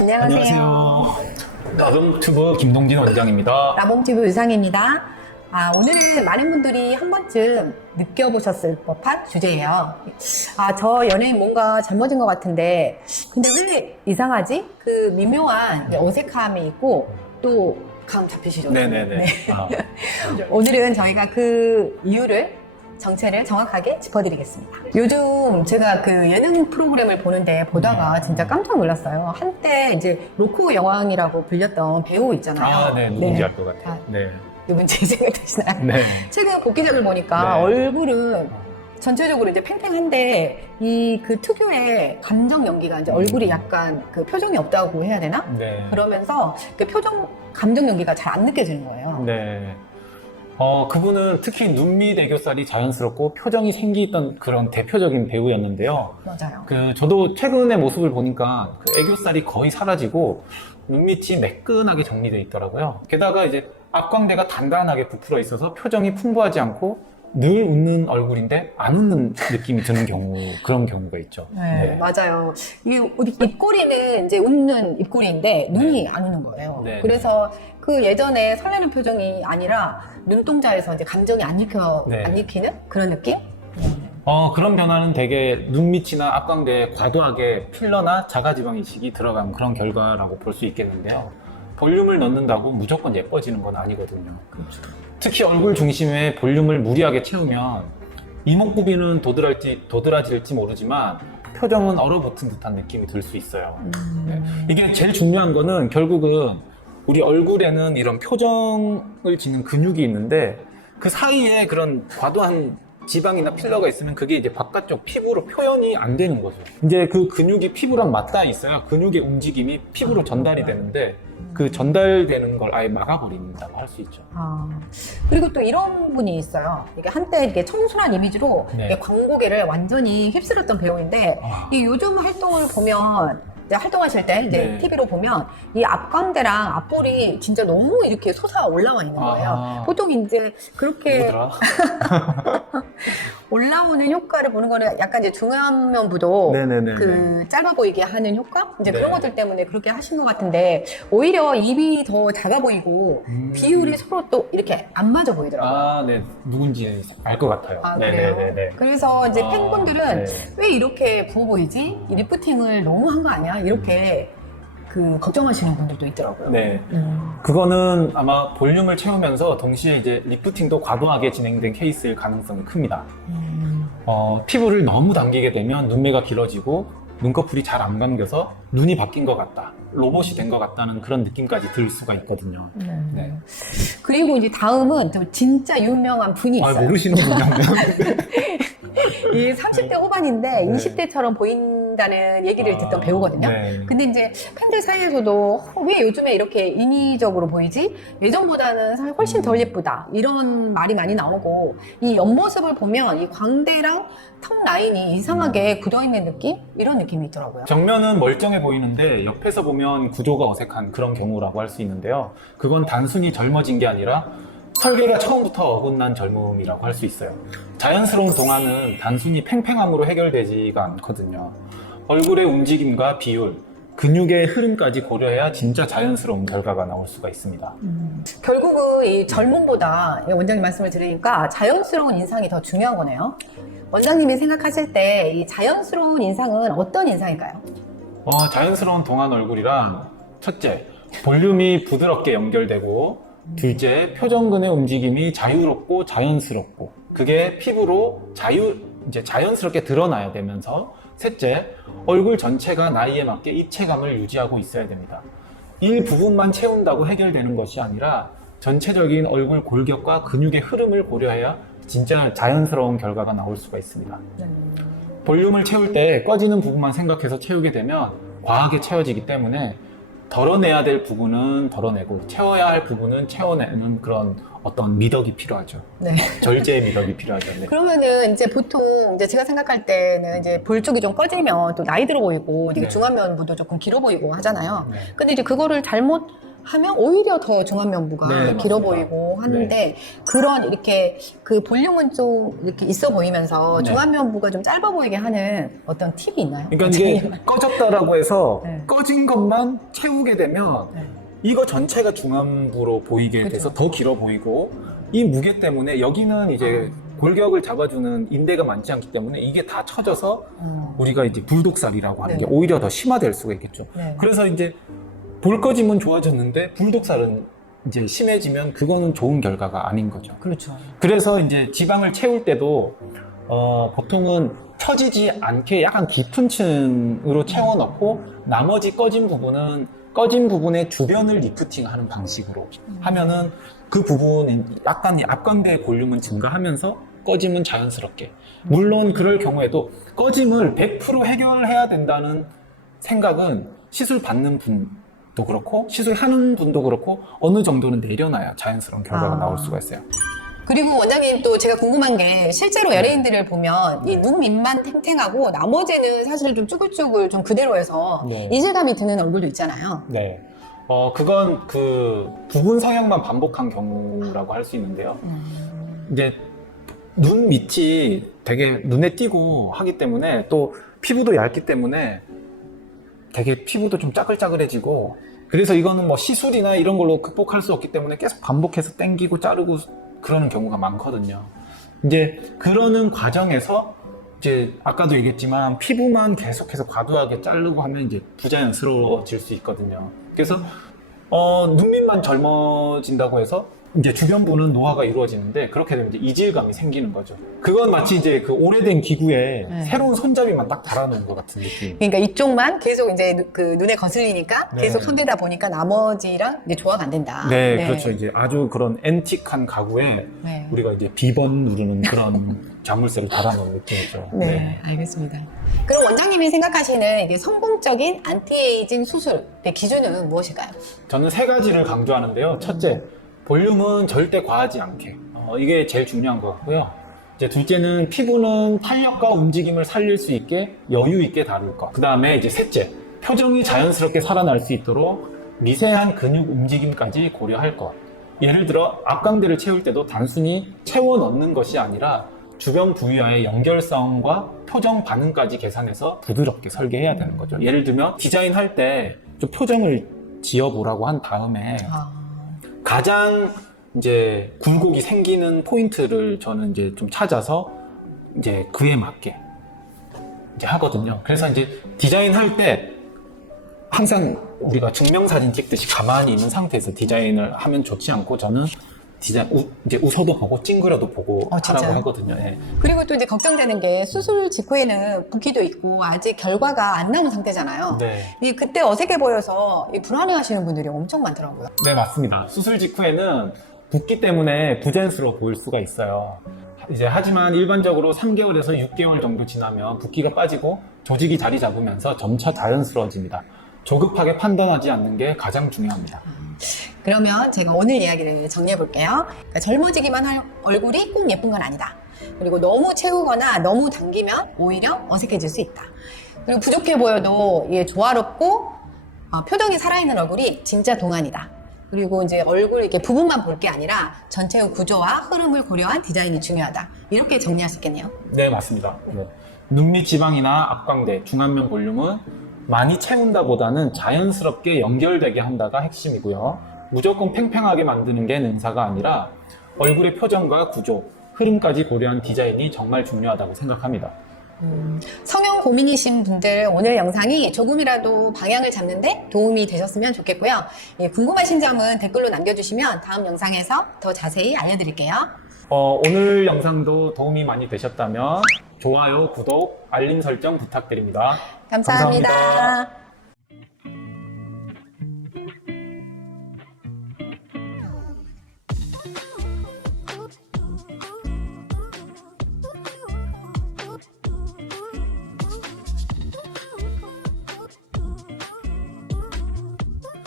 안녕하세요. 라봉튜브 김동진 원장입니다. 라봉튜브 유상입니다. 오늘은 많은 분들이 한 번쯤 느껴보셨을 법한 주제예요. 저 연예인 뭔가 잘못인 것 같은데, 근데 왜 이상하지? 그 미묘한 어색함이 있고, 또 감 잡히시죠? 네네네. 네. 오늘은 저희가 그 이유를 정체를 정확하게 짚어드리겠습니다. 요즘 제가 그 예능 프로그램을 보다가 진짜 깜짝 놀랐어요. 한때 이제 로코 여왕이라고 불렸던 배우 있잖아요. 네, 누군지 알 것 같아요. 네. 누군지 생각나시나요? 네. 최근 복귀작을 보니까 네. 얼굴은 전체적으로 이제 팽팽한데 이 그 특유의 감정 연기가 이제 얼굴이 약간 그 표정이 없다고 해야 되나? 네. 그러면서 그 감정 연기가 잘 안 느껴지는 거예요. 네. 그분은 특히 눈밑 애교살이 자연스럽고 표정이 생기던 그런 대표적인 배우였는데요. 맞아요. 저도 최근의 모습을 보니까 그 애교살이 거의 사라지고 눈밑이 매끈하게 정리되어 있더라고요. 게다가 이제 앞광대가 단단하게 부풀어 있어서 표정이 풍부하지 않고 늘 웃는 얼굴인데 안 웃는 느낌이 드는 그런 경우가 있죠. 네, 맞아요. 이게 우리 입꼬리는 이제 웃는 입꼬리인데 눈이 안 웃는 거예요. 네. 그래서 그 예전에 설레는 표정이 아니라 눈동자에서 이제 감정이 안 익히는 그런 느낌? 그런 변화는 대개 눈밑이나 앞광대에 과도하게 필러나 자가지방 이식이 들어간 그런 결과라고 볼 수 있겠는데요. 볼륨을 넣는다고 무조건 예뻐지는 건 아니거든요. 그렇죠. 특히 얼굴 중심에 볼륨을 무리하게 채우면 이목구비는 도드라질지 모르지만 표정은 얼어붙은 듯한 느낌이 들 수 있어요. 네. 이게 제일 중요한 거는 결국은 우리 얼굴에는 이런 표정을 짓는 근육이 있는데 그 사이에 그런 과도한 지방이나 필러가 있으면 그게 이제 바깥쪽 피부로 표현이 안 되는 거죠. 이제 그 근육이 피부랑 맞닿아 있어야 근육의 움직임이 피부로 전달이 되는데 그 전달되는 걸 아예 막아버린다고 할 수 있죠. 그리고 또 이런 분이 있어요. 이게 한때 이렇게 청순한 이미지로 이게 광고계를 완전히 휩쓸었던 배우인데 이 요즘 활동을 보면 이제 활동하실 때 이제 TV로 보면 이 앞광대랑 앞볼이 진짜 너무 이렇게 솟아 올라와 있는 거예요. 보통 이제 그렇게 올라오는 효과를 보는 거는 약간 이제 중안면부도 그 짧아 보이게 하는 효과? 이제 그런 것들 때문에 그렇게 하신 것 같은데 오히려 입이 더 작아 보이고 비율이 서로 또 이렇게 안 맞아 보이더라고요. 네. 누군지 알 것 같아요. 그래요? 그래서 이제 팬분들은 왜 이렇게 부어 보이지? 이 리프팅을 너무 한 거 아니야? 이렇게 그 걱정하시는 분들도 있더라고요. 네. 그거는 아마 볼륨을 채우면서 동시에 이제 리프팅도 과도하게 진행된 케이스일 가능성이 큽니다. 피부를 너무 당기게 되면 눈매가 길어지고 눈꺼풀이 잘 안 감겨서 눈이 바뀐 것 같다. 로봇이 된 것 같다는 그런 느낌까지 들 수가 있거든요. 네. 그리고 이제 다음은 좀 진짜 유명한 분이 있어요. 모르시는 분이요? 이 30대 후반인데 20대처럼 보인다는 얘기를 듣던 배우거든요. 근데 이제 팬들 사이에서도 왜 요즘에 이렇게 인위적으로 보이지? 예전보다는 사실 훨씬 덜 예쁘다. 이런 말이 많이 나오고 이 옆모습을 보면 이 광대랑 턱 라인이 이상하게 굳어있는 느낌? 이런 느낌이 있더라고요. 정면은 멀쩡해 보이는데 옆에서 보면 구조가 어색한 그런 경우라고 할 수 있는데요. 그건 단순히 젊어진 게 아니라 설계가 처음부터 어긋난 젊음이라고 할 수 있어요. 자연스러운 동안은 단순히 팽팽함으로 해결되지가 않거든요. 얼굴의 움직임과 비율, 근육의 흐름까지 고려해야 진짜 자연스러운 결과가 나올 수가 있습니다. 결국은 이 젊음보다 원장님 말씀을 들으니까 자연스러운 인상이 더 중요한 거네요. 원장님이 생각하실 때 이 자연스러운 인상은 어떤 인상일까요? 자연스러운 동안 얼굴이란 첫째, 볼륨이 부드럽게 연결되고 둘째, 표정근의 움직임이 자유롭고 자연스럽고 그게 피부로 자연스럽게 드러나야 되면서 셋째, 얼굴 전체가 나이에 맞게 입체감을 유지하고 있어야 됩니다. 일부분만 채운다고 해결되는 것이 아니라 전체적인 얼굴 골격과 근육의 흐름을 고려해야 진짜 자연스러운 결과가 나올 수가 있습니다. 볼륨을 채울 때 꺼지는 부분만 생각해서 채우게 되면 과하게 채워지기 때문에 덜어내야 될 부분은 덜어내고 채워야 할 부분은 채워내는 그런 어떤 미덕이 필요하죠. 절제의 미덕이 필요하죠. 그러면은 이제 보통 이제 제가 생각할 때는 이제 볼 쪽이 좀 꺼지면 또 나이 들어 보이고 되게 중안면부도 조금 길어 보이고 하잖아요. 근데 이제 그거를 잘못 하면 오히려 더 중안면부가 네, 길어 맞습니다. 보이고 하는데 그런 이렇게 그 볼륨은 좀 이렇게 있어 보이면서 네. 중안면부가 좀 짧아 보이게 하는 어떤 팁이 있나요? 그러니까 이게 꺼졌다라고 해서 네. 꺼진 것만 채우게 되면 네. 이거 전체가 중안부로 보이게 그쵸. 돼서 더 길어 보이고 이 무게 때문에 여기는 이제 골격을 잡아주는 인대가 많지 않기 때문에 이게 다 처져서 우리가 이제 불독살이라고 하는 네. 게 오히려 더 심화될 수가 있겠죠. 네. 그래서 이제 볼 꺼짐은 좋아졌는데 불독살은 이제 심해지면 그거는 좋은 결과가 아닌 거죠. 그렇죠. 그래서 이제 지방을 채울 때도 보통은 처지지 않게 약간 깊은 층으로 채워 넣고 나머지 꺼진 부분은 꺼진 부분의 주변을 리프팅하는 방식으로 하면은 그 부분이 약간 이 앞광대의 볼륨은 증가하면서 꺼짐은 자연스럽게. 물론 그럴 경우에도 꺼짐을 100% 해결해야 된다는 생각은 시술 받는 분도 그렇고 시술하는 분도 그렇고 어느 정도는 내려놔야 자연스러운 결과가 나올 수가 있어요. 그리고 원장님 또 제가 궁금한 게 실제로 연예인들을 보면 이 눈 밑만 탱탱하고 나머지는 사실 좀 쭈글쭈글 좀 그대로 해서 네. 이질감이 드는 얼굴도 있잖아요. 네. 그건 그 부분 성형만 반복한 경우라고 할 수 있는데요. 이제 눈 밑이 되게 눈에 띄고 하기 때문에 또 피부도 얇기 때문에 되게 피부도 좀 짜글짜글해지고 그래서 이거는 뭐 시술이나 이런 걸로 극복할 수 없기 때문에 계속 반복해서 당기고 자르고 그러는 경우가 많거든요. 이제 그러는 과정에서 이제 아까도 얘기했지만 피부만 계속해서 과도하게 자르고 하면 이제 부자연스러워질 수 있거든요. 그래서 눈 밑만 젊어진다고 해서 이제 주변부는 노화가 이루어지는데 그렇게 되면 이제 이질감이 생기는 거죠. 그건 마치 이제 그 오래된 기구에 네. 새로운 손잡이만 딱 달아놓은 것 같은 느낌. 그러니까 이쪽만 계속 이제 그 눈에 거슬리니까 네. 계속 손대다 보니까 나머지랑 이제 조화가 안 된다. 네, 그렇죠. 이제 아주 그런 앤틱한 가구에 네. 우리가 이제 비번 누르는 그런 자물쇠를 달아놓은 느낌이죠. 네, 알겠습니다. 그럼 원장님이 생각하시는 이게 성공적인 안티에이징 수술의 기준은 무엇일까요? 저는 세 가지를 강조하는데요. 첫째, 볼륨은 절대 과하지 않게. 이게 제일 중요한 것 같고요. 이제 둘째는 피부는 탄력과 움직임을 살릴 수 있게 여유 있게 다룰 것. 그 다음에 이제 셋째, 표정이 자연스럽게 살아날 수 있도록 미세한 근육 움직임까지 고려할 것. 예를 들어 앞광대를 채울 때도 단순히 채워 넣는 것이 아니라 주변 부위와의 연결성과 표정 반응까지 계산해서 부드럽게 설계해야 되는 거죠. 예를 들면 디자인할 때 좀 표정을 지어보라고 한 다음에 가장 이제 굴곡이 생기는 포인트를 저는 이제 좀 찾아서 이제 그에 맞게 이제 하거든요. 그래서 이제 디자인할 때 항상 우리가 증명사진 찍듯이 가만히 있는 상태에서 디자인을 하면 좋지 않고 저는 이제 웃어도 보고 찡그려도 보고 하라고 진짜요? 하거든요. 예. 그리고 또 이제 걱정되는 게 수술 직후에는 붓기도 있고 아직 결과가 안 나온 상태잖아요. 네. 이 그때 어색해 보여서 이 불안해하시는 분들이 엄청 많더라고요. 네, 맞습니다. 수술 직후에는 붓기 때문에 부자연스러워 보일 수가 있어요. 이제 하지만 일반적으로 3개월에서 6개월 정도 지나면 붓기가 빠지고 조직이 자리 잡으면서 점차 자연스러워집니다. 조급하게 판단하지 않는 게 가장 중요합니다. 그러면 제가 오늘 이야기를 정리해 볼게요. 그러니까 젊어지기만 할 얼굴이 꼭 예쁜 건 아니다. 그리고 너무 채우거나 너무 당기면 오히려 어색해질 수 있다. 그리고 부족해 보여도 이게 조화롭고 표정이 살아있는 얼굴이 진짜 동안이다. 그리고 이제 얼굴 이렇게 부분만 볼 게 아니라 전체의 구조와 흐름을 고려한 디자인이 중요하다. 이렇게 정리할 수 있겠네요. 네, 맞습니다. 네. 눈밑 지방이나 앞광대, 중안면 볼륨은 많이 채운다보다는 자연스럽게 연결되게 한다가 핵심이고요. 무조건 팽팽하게 만드는 게 능사가 아니라 얼굴의 표정과 구조, 흐름까지 고려한 디자인이 정말 중요하다고 생각합니다. 성형 고민이신 분들 오늘 영상이 조금이라도 방향을 잡는데 도움이 되셨으면 좋겠고요. 궁금하신 점은 댓글로 남겨주시면 다음 영상에서 더 자세히 알려드릴게요. 오늘 영상도 도움이 많이 되셨다면 좋아요, 구독, 알림 설정 부탁드립니다. 감사합니다. 감사합니다.